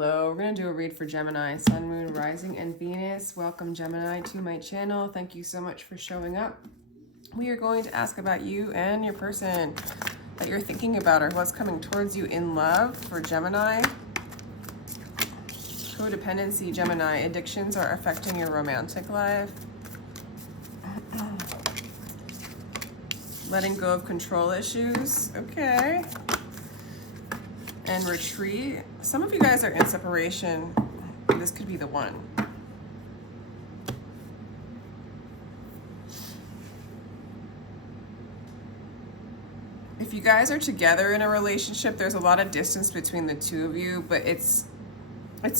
Hello, we're going to do a read for Gemini, Sun, Moon, Rising, and Venus. Welcome, Gemini, to my channel. Thank you so much for showing up. We are going to ask about you and your person that you're thinking about or what's coming towards you in love for Gemini. Codependency, Gemini. Addictions are affecting your romantic life. Letting go of control issues. Okay. And retreat. Some of you guys are in separation. This could be the one. If you guys are together in a relationship, there's a lot of distance between the two of you, but it's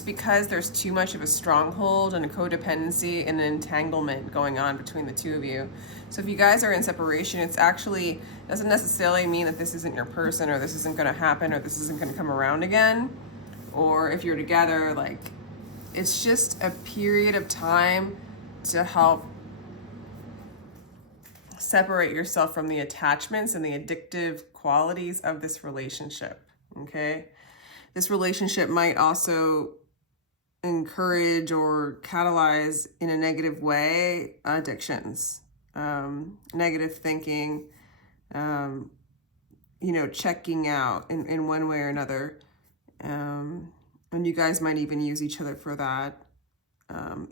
because there's too much of a stronghold and a codependency and an entanglement going on between the two of you. So if you guys are in separation, it's actually doesn't necessarily mean that this isn't your person or this isn't going to happen or this isn't going to come around again. Or if you're together, like, it's just a period of time to help separate yourself from the attachments and the addictive qualities of this relationship, okay? This relationship might also encourage or catalyze in a negative way addictions, negative thinking, checking out in one way or another. And you guys might even use each other for that,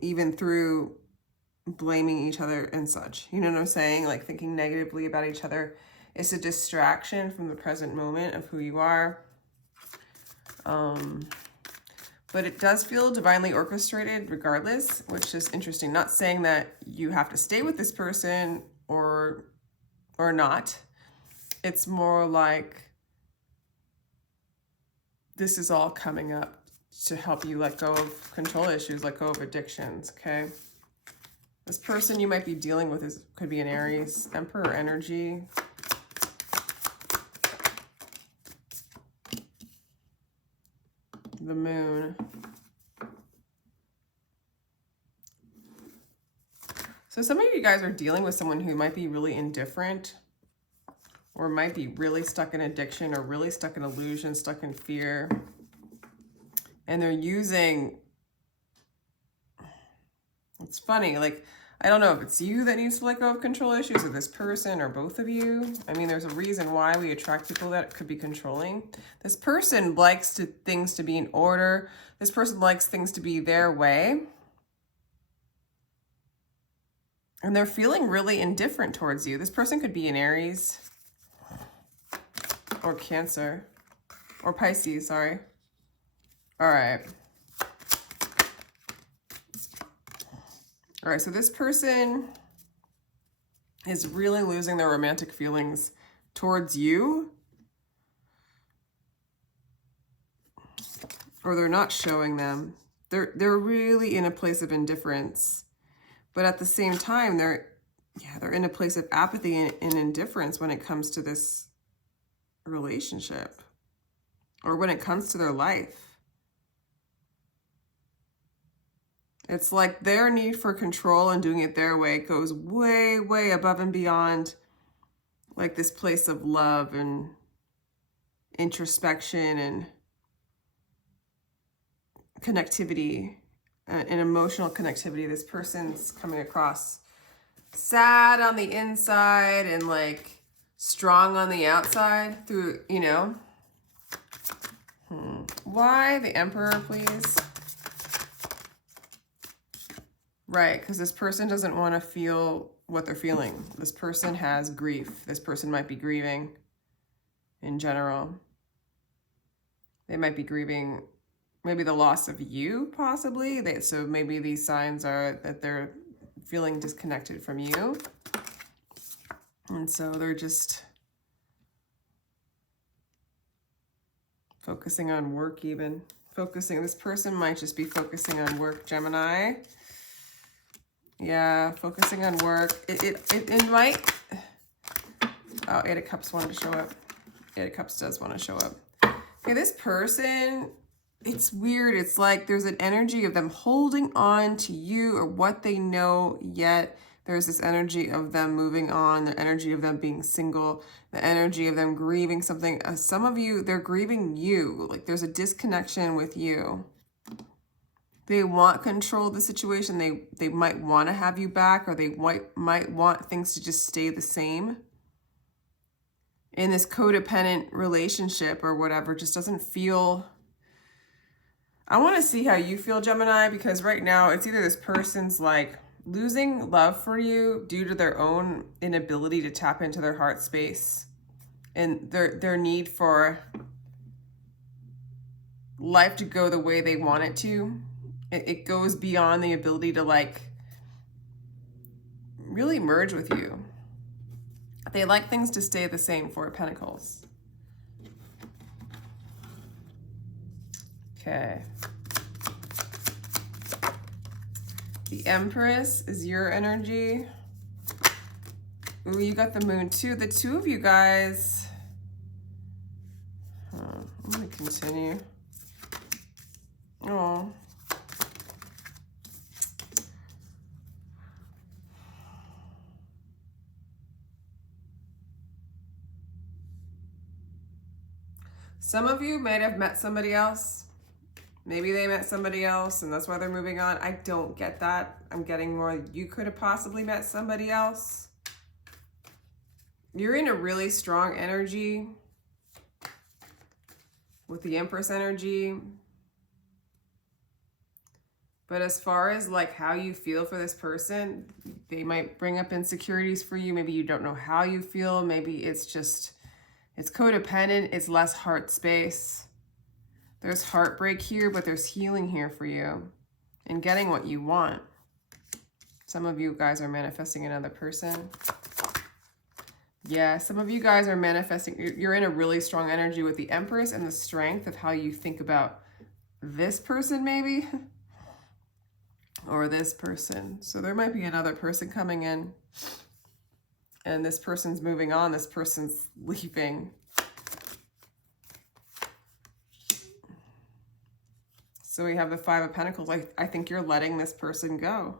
even through blaming each other and such. You know what I'm saying? Like thinking negatively about each other. It's a distraction from the present moment of who you are. But it does feel divinely orchestrated regardless, which is interesting. Not saying that you have to stay with this person or not. It's more like this is all coming up to help you let go of control issues, let go of addictions, okay? This person you might be dealing with could be an Aries, Emperor energy. The Moon. So some of you guys are dealing with someone who might be really indifferent or might be really stuck in addiction or really stuck in illusion, stuck in fear. And they're using, it's funny, like, I don't know if it's you that needs to let go of control issues or this person or both of you. I mean, there's a reason why we attract people that could be controlling. This person likes things to be in order. This person likes things to be their way. And they're feeling really indifferent towards you. This person could be an Aries or Cancer or Pisces, sorry. All right. All right, so this person is really losing their romantic feelings towards you, or they're not showing them. They're really in a place of indifference, but at the same time, they're in a place of apathy and indifference when it comes to this relationship, or when it comes to their life. It's like their need for control and doing it their way goes way, way above and beyond like this place of love and introspection and connectivity, and emotional connectivity. This person's coming across sad on the inside and like strong on the outside through, Why the Emperor, please? Right, because this person doesn't want to feel what they're feeling. This person has grief. This person might be grieving in general. They might be grieving maybe the loss of you, possibly. So maybe these signs are that they're feeling disconnected from you. And so they're just focusing on work even. This person might just be focusing on work, Gemini. Yeah, focusing on work. It might... Oh, Eight of Cups wanted to show up. Eight of Cups does want to show up. Okay, this person, it's weird. It's like there's an energy of them holding on to you or what they know, yet there's this energy of them moving on, the energy of them being single, the energy of them grieving something. Some of you, they're grieving you. Like there's a disconnection with you. They want control of the situation. They might want to have you back, or they might want things to just stay the same. In this codependent relationship or whatever, just doesn't feel... I want to see how you feel, Gemini, because right now it's either this person's like losing love for you due to their own inability to tap into their heart space and their need for life to go the way they want it to. It goes beyond the ability to like really merge with you. They like things to stay the same. Four of Pentacles. Okay. The Empress is your energy. Ooh, you got the Moon too. The two of you guys. I'm going to continue. Oh. Some of you might have met somebody else. Maybe they met somebody else and that's why they're moving on. I don't get that. I'm getting more, you could have possibly met somebody else. You're in a really strong energy with the Empress energy. But as far as like how you feel for this person, they might bring up insecurities for you. Maybe you don't know how you feel. Maybe it's just, it's codependent. It's less heart space. There's heartbreak here, but there's healing here for you and getting what you want. Some of you guys are manifesting another person. Yeah, some of you guys are manifesting. You're in a really strong energy with the Empress and the strength of how you think about this person maybe. Or this person. So there might be another person coming in and this person's moving on. This person's leaving. So we have the Five of Pentacles. I think you're letting this person go.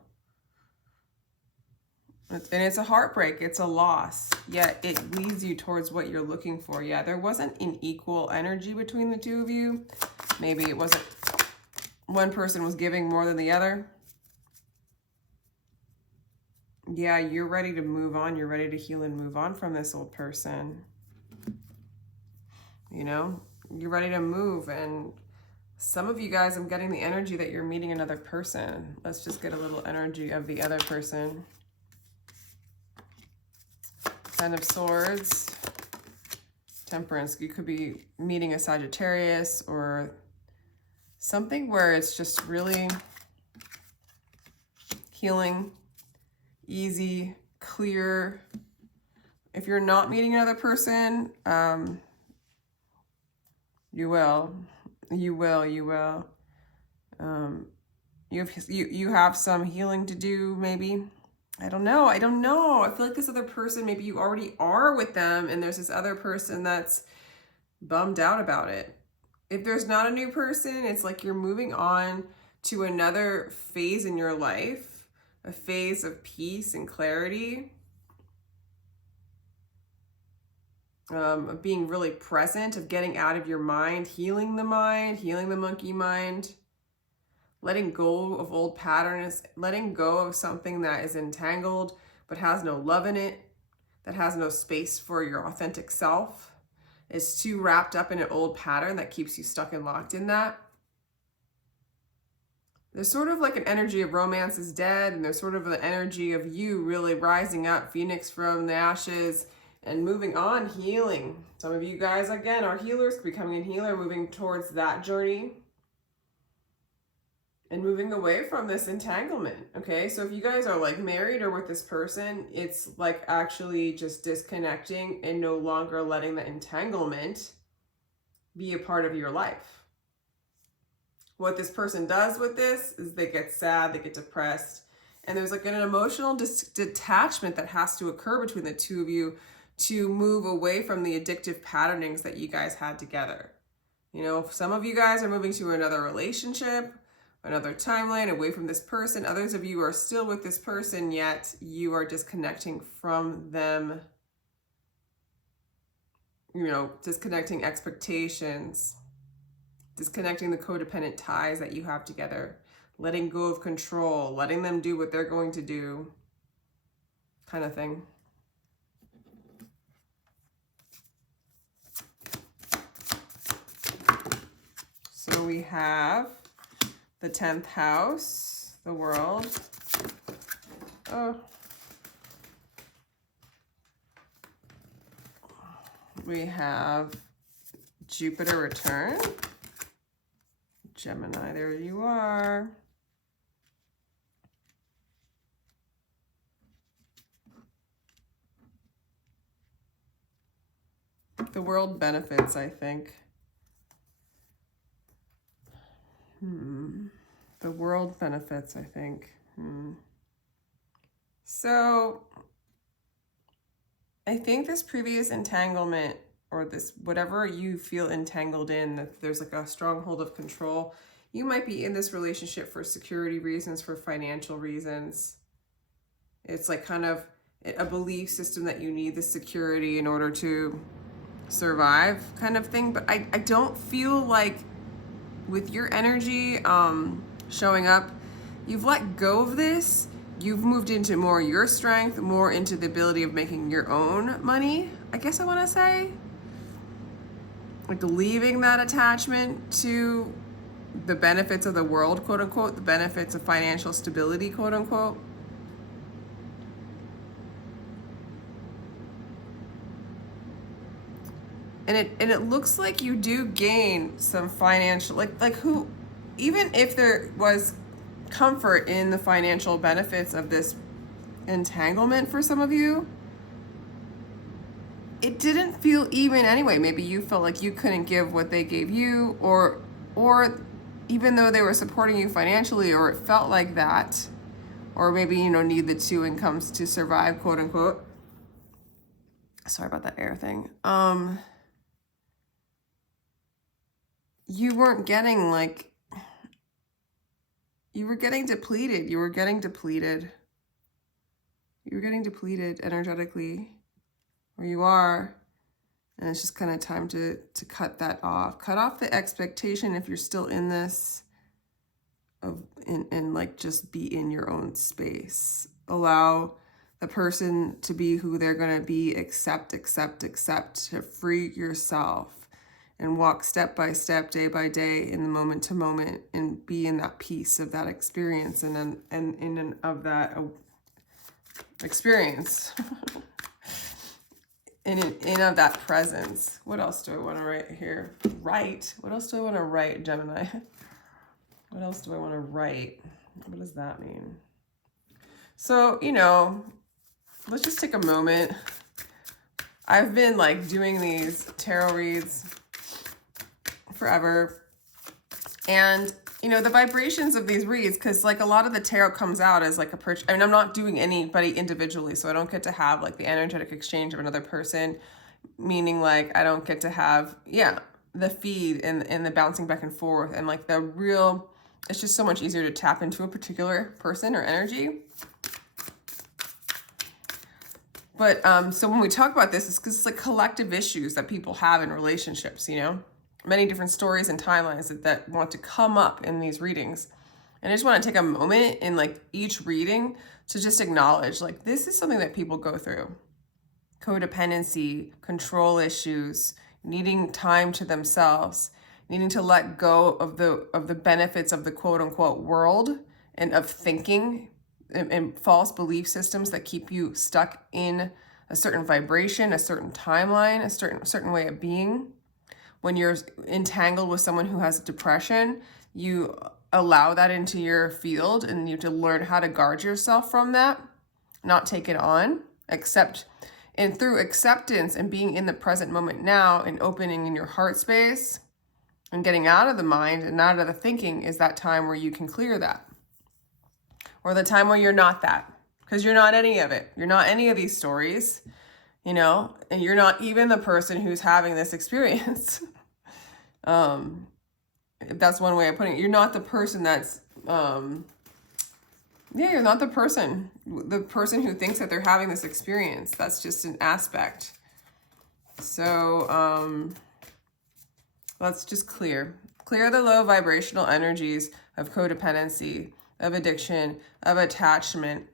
And it's a heartbreak. It's a loss. Yet it leads you towards what you're looking for. Yeah, there wasn't an equal energy between the two of you. Maybe it wasn't, one person was giving more than the other. Yeah, you're ready to move on. You're ready to heal and move on from this old person. You know, you're ready to move. And some of you guys, I'm getting the energy that you're meeting another person. Let's just get a little energy of the other person. Ten of Swords, Temperance. You could be meeting a Sagittarius or something where it's just really healing, easy, clear. If you're not meeting another person, you will. You have some healing to do, maybe. I don't know. I feel like this other person, maybe you already are with them and there's this other person that's bummed out about it. If there's not a new person, it's like you're moving on to another phase in your life, a phase of peace and clarity, of being really present, of getting out of your mind, healing the monkey mind, letting go of old patterns, letting go of something that is entangled but has no love in it, that has no space for your authentic self. It's too wrapped up in an old pattern that keeps you stuck and locked in that. There's sort of like an energy of romance is dead, and there's sort of an energy of you really rising up, phoenix from the ashes, and moving on, healing. Some of you guys, again, are healers, becoming a healer, moving towards that journey and moving away from this entanglement, okay? So if you guys are like married or with this person, it's like actually just disconnecting and no longer letting the entanglement be a part of your life. What this person does with this is they get sad, they get depressed, and there's like an emotional detachment that has to occur between the two of you to move away from the addictive patternings that you guys had together. You know, some of you guys are moving to another relationship, another timeline, away from this person. Others of you are still with this person, yet you are disconnecting from them, you know, disconnecting expectations, disconnecting the codependent ties that you have together, letting go of control, letting them do what they're going to do, kind of thing. So we have the 10th house, the world. Oh. We have Jupiter return. Gemini, there you are. The world benefits, I think. The world benefits, I think. So I think this previous entanglement, or this whatever you feel entangled in, that there's like a stronghold of control. You might be in this relationship for security reasons, for financial reasons. It's like kind of a belief system that you need the security in order to survive, kind of thing. But I don't feel like with your energy showing up, you've let go of this. You've moved into more your strength, more into the ability of making your own money, I guess I want to say. Like leaving that attachment to the benefits of the world, quote unquote, the benefits of financial stability, quote unquote. And it looks like you do gain some financial, like who, even if there was comfort in the financial benefits of this entanglement for some of you, it didn't feel even anyway. Maybe you felt like you couldn't give what they gave you, or even though they were supporting you financially, or it felt like that, or maybe, you know, need the two incomes to survive, quote unquote. Sorry about that air thing. You weren't getting like, you were getting depleted. You were getting depleted. You were getting depleted energetically, where you are. And it's just kind of time to cut that off. Cut off the expectation, if you're still in this, of and like just be in your own space. Allow the person to be who they're going to be. Accept, to free yourself and walk step by step, day by day, in the moment to moment, and be in that peace of that experience, and then in and of that experience. in of that presence. What else do I want to write here? What else do I want to write, Gemini? What else do I want to write? What does that mean? So, you know, let's just take a moment. I've been like doing these tarot reads forever. And, you know, the vibrations of these reads, because like a lot of the tarot comes out as like I mean, I'm not doing anybody individually, so I don't get to have like the energetic exchange of another person, meaning like I don't get to have, the feed and the bouncing back and forth, and like the real, it's just so much easier to tap into a particular person or energy. But so when we talk about this, it's because it's like collective issues that people have in relationships, you know? Many different stories and timelines that want to come up in these readings. And I just want to take a moment in like each reading to just acknowledge, like, this is something that people go through. Codependency, control issues, needing time to themselves, needing to let go of the benefits of the quote unquote world, and of thinking and false belief systems that keep you stuck in a certain vibration, a certain timeline, a certain way of being. When you're entangled with someone who has depression, you allow that into your field, and you have to learn how to guard yourself from that, not take it on, and through acceptance and being in the present moment now and opening in your heart space and getting out of the mind and out of the thinking is that time where you can clear that. Or the time where you're not that, because you're not any of it. You're not any of these stories, you know, and you're not even the person who's having this experience. That's one way of putting it. You're not the person that's, you're not the person who thinks that they're having this experience. That's just an aspect. So, let's just clear the low vibrational energies of codependency, of addiction, of attachment,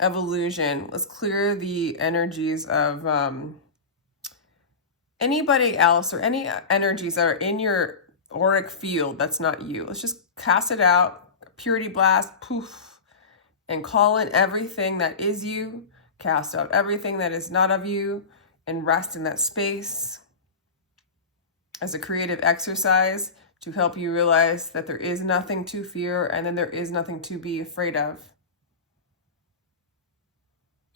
of illusion. Let's clear the energies of anybody else or any energies that are in your auric field that's not you. Let's just cast it out, purity blast, poof, and call in everything that is you, cast out everything that is not of you, and rest in that space as a creative exercise to help you realize that there is nothing to fear and then there is nothing to be afraid of.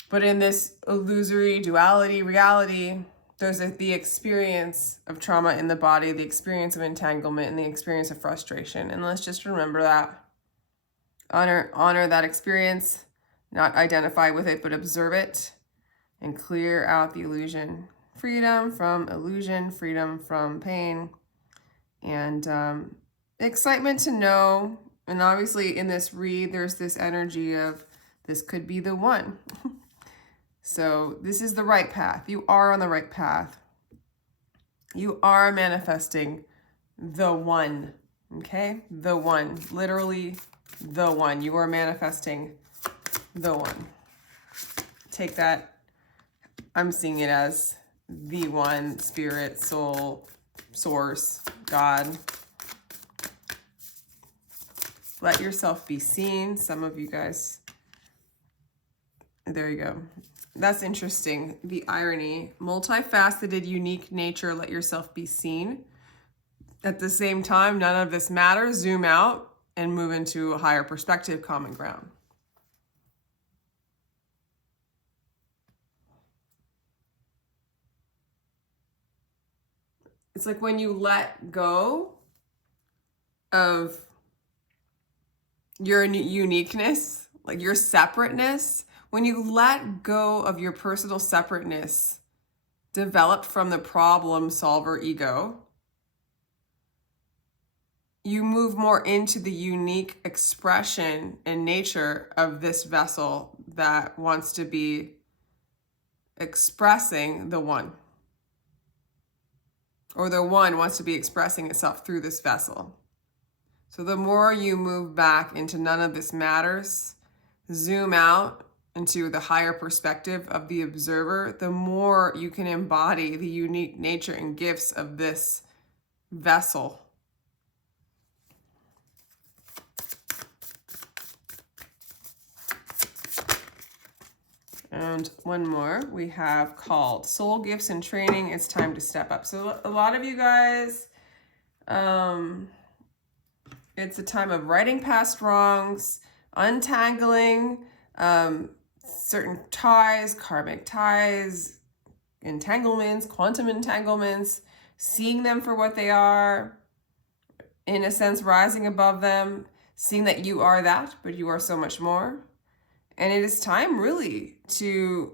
But in this illusory duality reality, there's the experience of trauma in the body, the experience of entanglement, and the experience of frustration. And let's just remember that. Honor that experience, not identify with it, but observe it and clear out the illusion. Freedom from illusion, freedom from pain, and excitement to know. And obviously in this read, there's this energy of this could be the one. So this is the right path. You are on the right path. You are manifesting the one, okay? The one, literally the one. You are manifesting the one. Take that. I'm seeing it as the one, spirit, soul, source, God. Let yourself be seen. Some of you guys, there you go. That's interesting. The irony, multifaceted, unique nature, let yourself be seen. At the same time, none of this matters. Zoom out and move into a higher perspective, common ground. It's like when you let go of your uniqueness, like your separateness, when you let go of your personal separateness developed from the problem solver ego, you move more into the unique expression and nature of this vessel that wants to be expressing the one. Or the one wants to be expressing itself through this vessel. So the more you move back into none of this matters, zoom out into the higher perspective of the observer, the more you can embody the unique nature and gifts of this vessel. And one more we have called Soul Gifts and Training. It's time to step up. So a lot of you guys, it's a time of righting past wrongs, untangling certain ties, karmic ties, entanglements, quantum entanglements, seeing them for what they are, in a sense, rising above them, seeing that you are that, but you are so much more. And it is time really to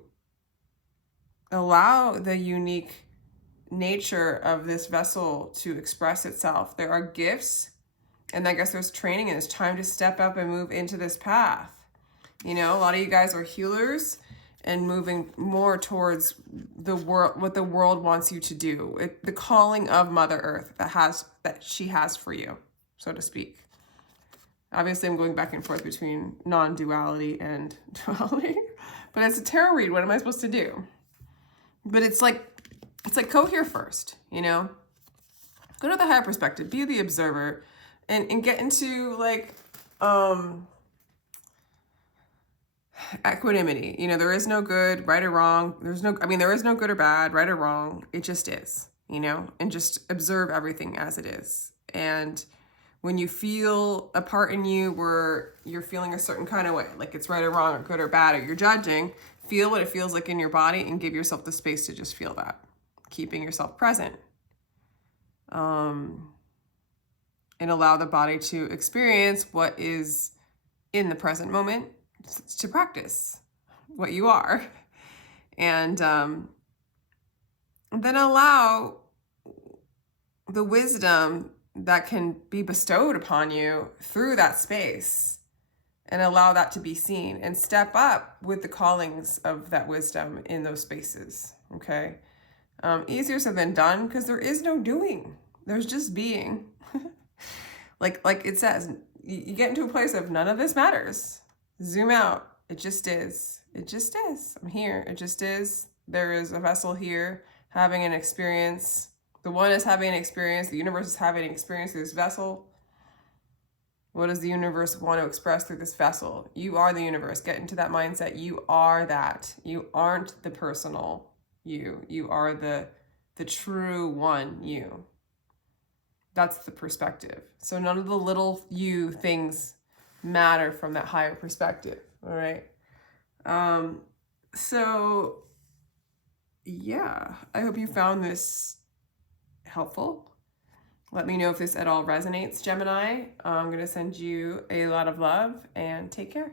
allow the unique nature of this vessel to express itself. There are gifts, and I guess there's training, and it's time to step up and move into this path. You know, a lot of you guys are healers and moving more towards the world, what the world wants you to do. The calling of Mother Earth that she has for you, so to speak. Obviously, I'm going back and forth between non-duality and duality, but it's a tarot read. What am I supposed to do? But it's like go here first, you know? Go to the higher perspective, be the observer, and get into like equanimity. You know, there is no good, right or wrong. There is no good or bad, right or wrong. It just is, you know, and just observe everything as it is. And when you feel a part in you where you're feeling a certain kind of way, like it's right or wrong or good or bad, or you're judging, feel what it feels like in your body and give yourself the space to just feel that, keeping yourself present. And allow the body to experience what is in the present moment, to practice what you are. And then allow the wisdom that can be bestowed upon you through that space, and allow that to be seen, and step up with the callings of that wisdom in those spaces. Okay. Easier said than done, because there is no doing. There's just being. like it says, you get into a place of none of this matters. Zoom out. It just is. It just is. I'm here. It just is. There is a vessel here having an experience. The one is having an experience. The universe is having an experience through this vessel. What does the universe want to express through this vessel? You are the universe. Get into that mindset. You are that. You aren't the personal you. You are the true one you. That's the perspective. So none of the little you things matter from that higher perspective. All right. So yeah, I hope you found this helpful. Let me know if this at all resonates, Gemini. I'm going to send you a lot of love and take care.